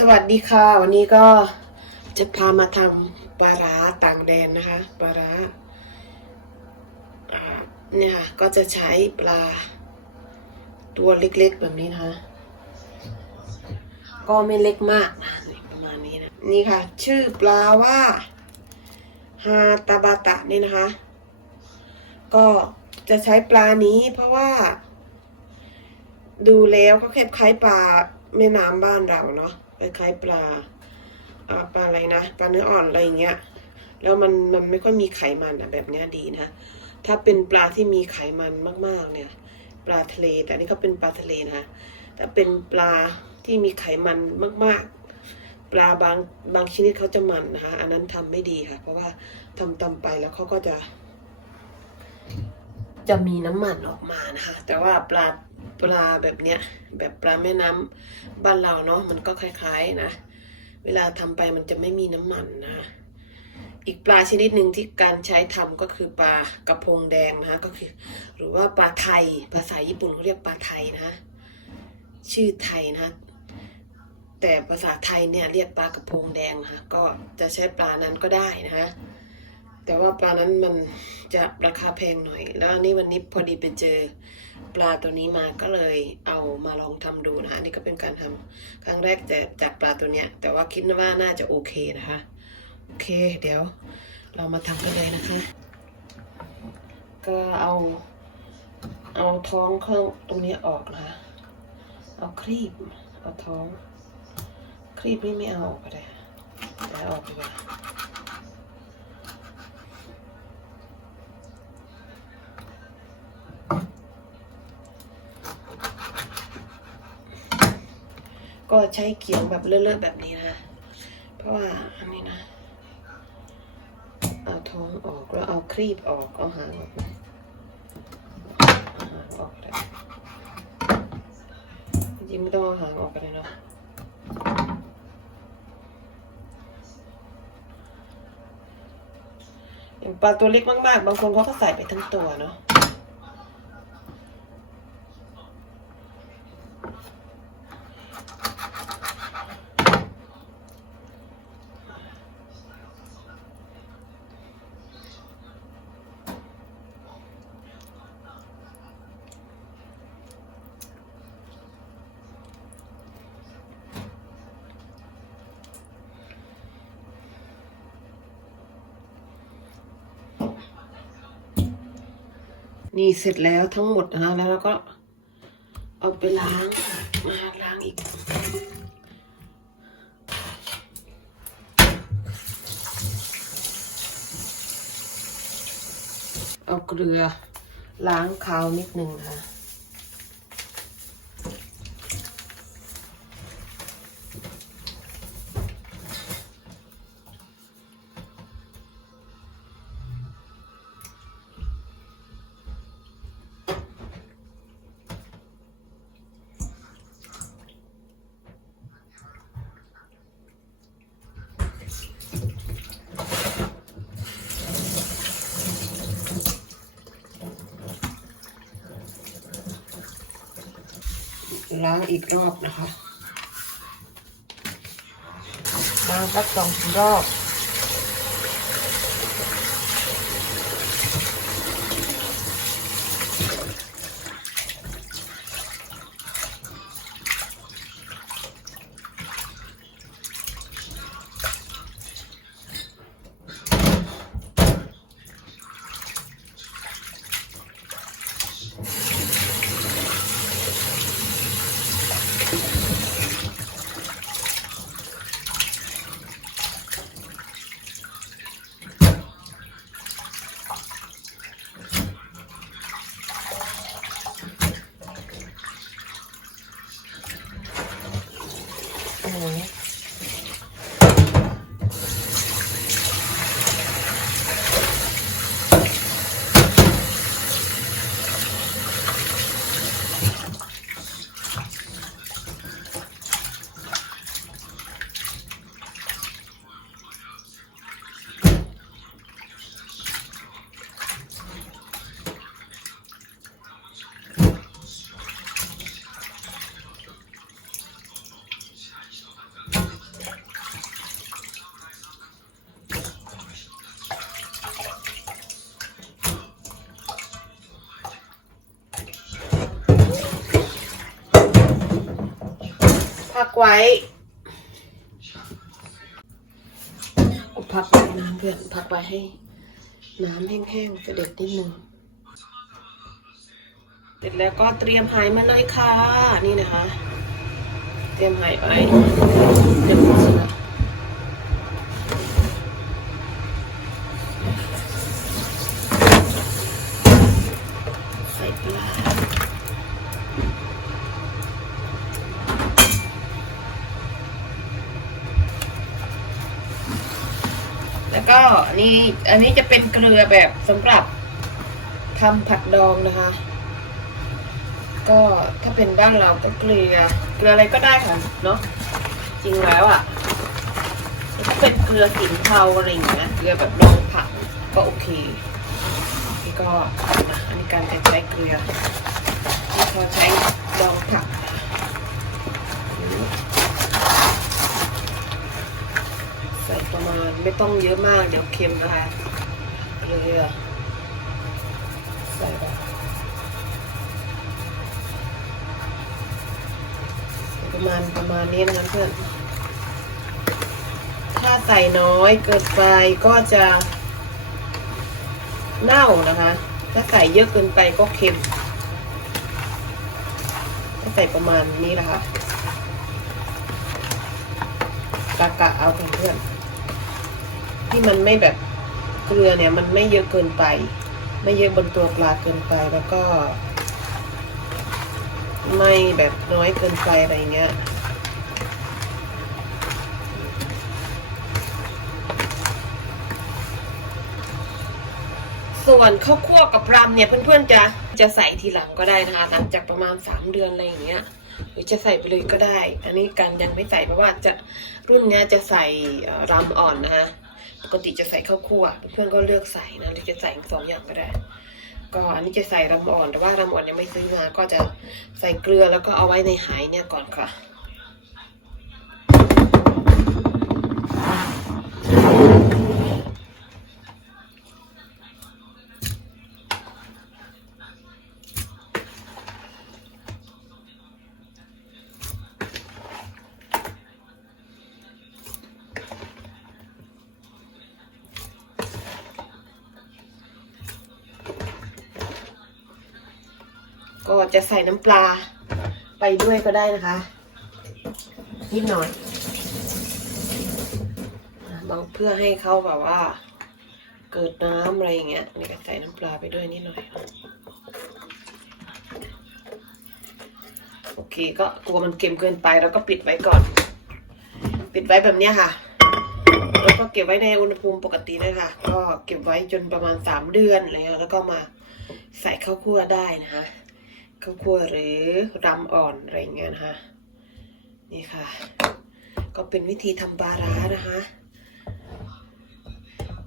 สวัสดีค่ะ วันนี้ก็จะพามาทำปลาร้าต่างแดนนะคะปลาร้าเนี่ยค่ะก็จะใช้ปลาตัวเล็กๆแบบนี้นะคะ ก็ไม่เล็กมากนะประมาณนี้นะนี่ค่ะ ชื่อปลาว่าฮาตาบาตะนี่นะคะ ก็จะใช้ปลานี้เพราะว่า ดูแล้วก็คล้ายๆปลาแม่น้ำบ้านเราเนาะ คล้ายๆปลาปลาอะไรนะปลาเนื้ออ่อนอะไรอย่างเงี้ยแล้วมันมันไม่ค่อยมีไขมันอะแบบเนี้ยดีนะ ถ้าเป็นปลาที่มีไขมันมากๆเนี่ย ปลาทะเล แต่อันนี้ก็เป็นปลาทะเลนะแต่เป็นปลาที่มีไขมันมากๆ ปลาบางบางชนิดเขาจะมันนะคะอันนั้นทำไม่ดีค่ะ เพราะว่าทำตำไปแล้วเขาก็จะ จะมีน้ำมันออกมานะคะ แต่ว่าปลา ปลาแบบเนี้ยแบบปลาแม่น้ำบ้านเราเนาะมันก็คล้ายๆนะ เวลาทำไปมันจะไม่มีน้ำมันนะ อีกปลาชนิดหนึ่งที่การใช้ทำก็คือปลากระพงแดงนะคะก็คือ หรือว่าปลาไทยภาษาญี่ปุ่นเขาเรียกปลาไทยนะชื่อไทยนะแต่ภาษาไทยเนี่ยเรียกปลากระพงแดงนะคะก็จะใช้ปลานั้นก็ได้นะคะแต่ว่าปลานั้นมันจะราคาแพงหน่อย แล้วอันนี่วันนี้พอดีไปเจอ ปลาตัวนี้มาก็เลยเอามาลองทำดูนะคะนี่ก็เป็นการทำครั้งแรกแต่จากปลาตัวเนี้ย แต่ว่าคิดว่าน่าจะโอเคนะคะ โอเค เดี๋ยวเรามาทำกันเลยนะคะ ก็เอา เอาท้องเครื่องตรงนี้ออกนะคะ เอาครีบ เอาท้อง ครีบนี่ไม่เอาออกก็ได้แต่เอาออกดีกว่า ก็ใช้เขียงแบบเลอะๆแบบนี้นะ เพราะว่าอันนี้นะ เอาท้องออกแล้วเอาครีบออกเอาหางออกนะเอาหางออกเลยจริงไม่ต้องเอาหางออกก็ได้เนาะอย่างปลาตัวเล็กมากๆ บางคนเขาก็ใส่ไปทั้งตัวเนาะ นี่เสร็จแล้วทั้งหมดนะคะแล้วเราก็เอาไปล้างมาล้างอีก เอาเกลือล้างคาวนิดนึงค่ะ ล้างอีกรอบนะคะล้างสักสองรอบ ไว้พักไว้นะเพื่อนพักไว้ให้ น้ำแห้งๆเด็ดนิดนึงเสร็จแล้วก็เตรียมหายมาเลยค่ะ นี่นะคะ เตรียมหายไปเดี๋ยวมันเสือใส่ปลา แล้ว ก็นนี้อันนี้จะเป็นเกลือแบบสำหรับทำผัดดองนะคะ ก็ถ้าเป็นบ้านเราก็เกลือ เกลืออะไรก็ได้ค่ะเนาะจริงแล้วอะถ้าเป็นเกลือสินเทาอะไรอย่างเงี้ยเกลือแบบดองผักก็โอเคนี่ก็นะอันนี้การใช้เกลือที่เขาใช้ดองผัก ประมาณไม่ต้องเยอะมากเดี๋ยวเค็มนะคะเกลือใส่แบบประมาณประมาณนี้นะคะเพื่อนถ้าใส่น้อยเกินไปก็จะเน่านะคะ ถ้าใส่เยอะเกินไปก็เค็มก็ใส่ประมาณนี้แหละคะกะกะเอาเพื่อน ที่มันไม่แบบเกลือเนี่ย มันไม่เยอะเกินไป ไม่เยอะบนตัวปลาเกินไปแล้วก็ ไม่แบบน้อยเกินไปอะไรเงี้ยส่วนข้าวคั่วกับรำเนี่ยเพื่อนๆจะจะใส่ทีหลังก็ได้นะคะ หลังจากประมาณสามเดือนอะไรอย่างเงี้ย หรือจะใส่ไปเลยก็ได้ อันนี้กันยังไม่ใส่เพราะว่าจะรุ่นเนี้ยจะใส่รำอ่อนนะคะ ปกติจะใส่ข้าวคั่ว เพื่อนก็เลือกใส่นะหรือจะใส่สองอย่างก็ได้ ก็อันนี้จะใส่รำอ่อน แต่ว่ารำอ่อนยังไม่ซื้อมาก็จะใส่เกลือแล้วก็เอาไว้ในหายเนี่ยก่อนค่ะ ก็จะใส่น้ำปลาไปด้วยก็ได้นะคะ นิดหน่อยบางเพื่อให้เขาแบบว่า เกิดน้ำอะไรอย่างเงี้ยนี่ก็ใส่น้ำปลาไปด้วยนิดหน่อยโอเคก็กลัวมันเค็มเกินไปเราก็ปิดไว้ก่อน ปิดไว้แบบเนี้ยค่ะแล้วก็เก็บไว้ในอุณหภูมิปกติเลยค่ะก็เก็บไว้จนประมาณสามเดือนอะไรเงี้ยแล้วก็มาใส่ข้าวคั่วได้นะคะ ข้าวคั่วหรือรำอ่อนอะไรเงี้ยนะคะนี่ค่ะ ก็เป็นวิธีทำปลาร้านะคะ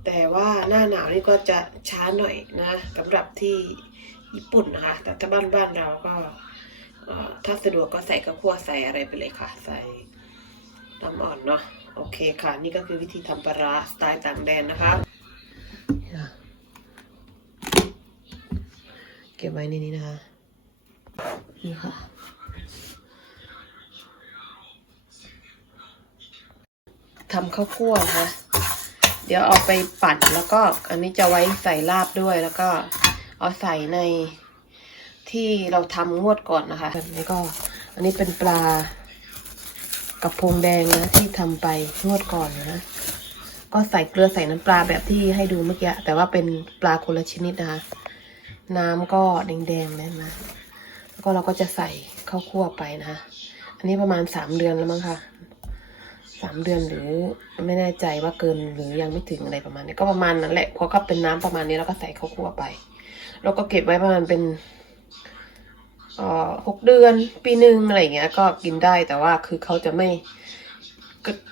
แต่ว่าหน้าหนาวนี่ก็จะช้าหน่อยนะสำหรับที่ญี่ปุ่นนะคะ แต่ถ้าบ้านบ้านเราก็ถ้าสะดวกก็ใส่ข้าวคั่วใส่อะไรไปเลยค่ะ ใส่น้ำอ่อนเนาะโอเคค่ะ นี่ก็คือวิธีทำปลาร้าสไตล์ต่างแดนนะคะ เก็บไว้ในนี้นะคะ นี่ค่ะ ทำข้าวคั่วนะคะ เดี๋ยวเอาไปปั่นแล้วก็อันนี้จะไว้ใส่ลาบด้วยแล้วก็เอาใส่ในที่เราทำงวดก่อนนะคะแบบนี้ก็อันนี้เป็นปลากระพงแดงนะที่ทำไปงวดก่อนนะ ก็ใส่เกลือใส่น้ำปลาแบบที่ให้ดูเมื่อกี้แต่ว่าเป็นปลาคนละชนิดนะคะ น้ำก็แดงๆนะนะ แล้วก็เราก็จะใส่ข้าวคั่วไปนะคะ อันนี้ประมาณสามเดือนแล้วมั้งคะสามเดือนหรือไม่แน่ใจว่าเกินหรือยังไม่ถึงอะไรประมาณนี้ก็ประมาณนั้นแหละพอก็เป็นน้ำประมาณนี้แล้วก็ใส่ข้าวคั่วไป แล้วก็เก็บไว้ประมาณเป็นหกเดือนปีหนึ่งอะไรเงี้ย ก็กินได้แต่ว่าคือเขาจะไม่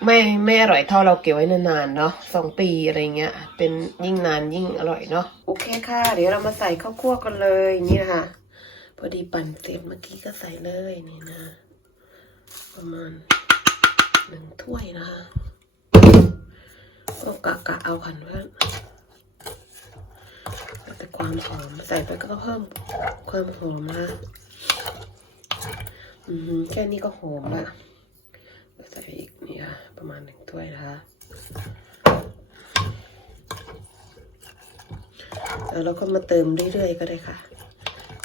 ไม่ไม่อร่อยเท่าเราเก็บไว้นานๆเนาะสองปีอะไรเงี้ย เป็นยิ่งนานยิ่งอร่อยเนาะโอเคค่ะ เดี๋ยวเรามาใส่ข้าวคั่วกันเลยนี่นะคะ พอดีปั่นเสร็จเมื่อกี้ก็ใส่เลยนี่นะ ประมาณหนึ่งถ้วยนะคะก็กะกะเอาคันว่าแต่ความหอมใส่ไปก็เพิ่มความหอมนะคะอือหือแค่นี้ก็หอมละมาณหนึ่งถ้วยนะคะแล้วเราก็มาเติมเรื่อยๆก็ได้ค่ะ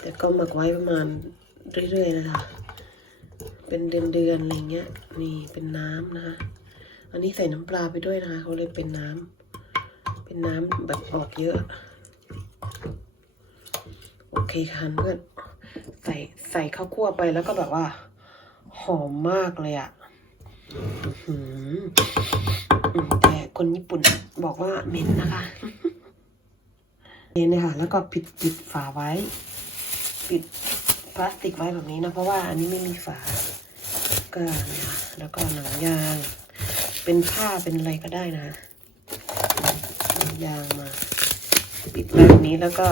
แต่ก็หมักไว้ประมาณเรื่อยๆนะคะเป็นเดือนๆอะไรเงี้ยนี่เป็นน้ำนะคะ อันนี้ใส่น้ำปลาไปด้วยนะคะเขาเลยเป็นน้ำเป็นน้ำแบบออกเยอะ โอเคค่ะเพื่อนใส่ใส่ข้าวคั่วไปแล้วก็แบบว่า หอมมากเลยอะ่ะแต่คนญี่ปุ่นบอกว่าเหม็นนะคะนี่เนี่ยค่ะ แล้วก็ปิดปิดฝาไว้ ปิดพลาสติกไว้แบบนี้นะ เพราะว่าอันนี้ไม่มีฝาก็เนี่ยแล้วก็หนังยาง เป็นผ้าเป็นอะไรก็ได้นะหนังยางมา ปิดแบบนี้แล้วก็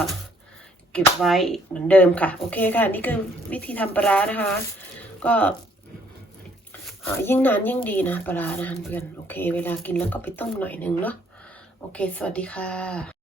เก็บไว้เหมือนเดิมค่ะ โอเคค่ะ นี่คือวิธีทำปลานะคะ ก็ยิ่งนานยิ่งดีนะปลานะคะเพื่อนโอเค เวลากินแล้วก็ไปต้มหน่อยนึงเนาะโอเค สวัสดีค่ะ